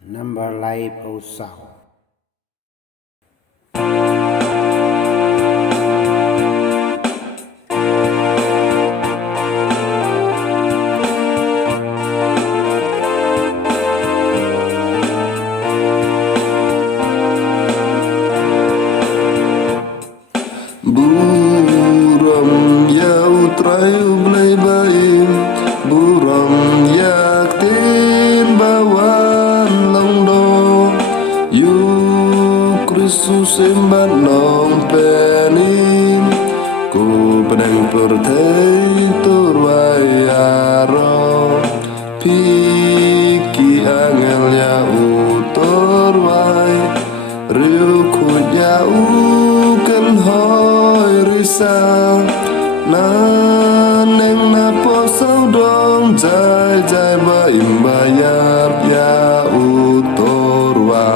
Number life ô sầu. Buram yau trayu blai bai buram yak tin bawan long do yu Kristus embat nong penin ku pedang perthei turwai aro piki angel ya utorwai riu ku jau kan hoi risa na neng na po sao dong jai jai ba imbayap ya utorwai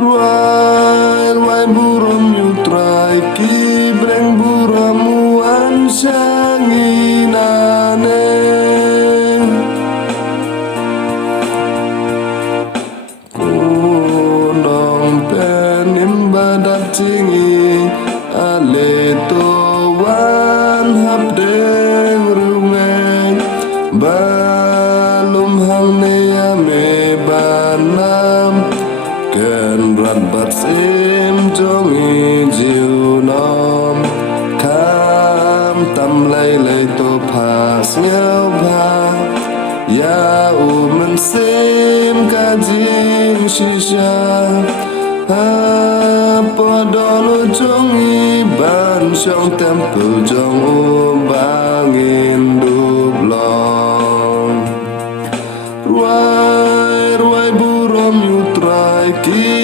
ruai ruai buram yutrai ki breng buram wan sanginane badat cingi ale to wan hap deng rumeng balum hang ne ame banam ken rat bat sim jongi jiu nom kam tam lay lay to pas nhau ba ya u men sim ka jing shisha Podolo jong iban trong temple jong bangin dublong ruai ruai buram yutrai ki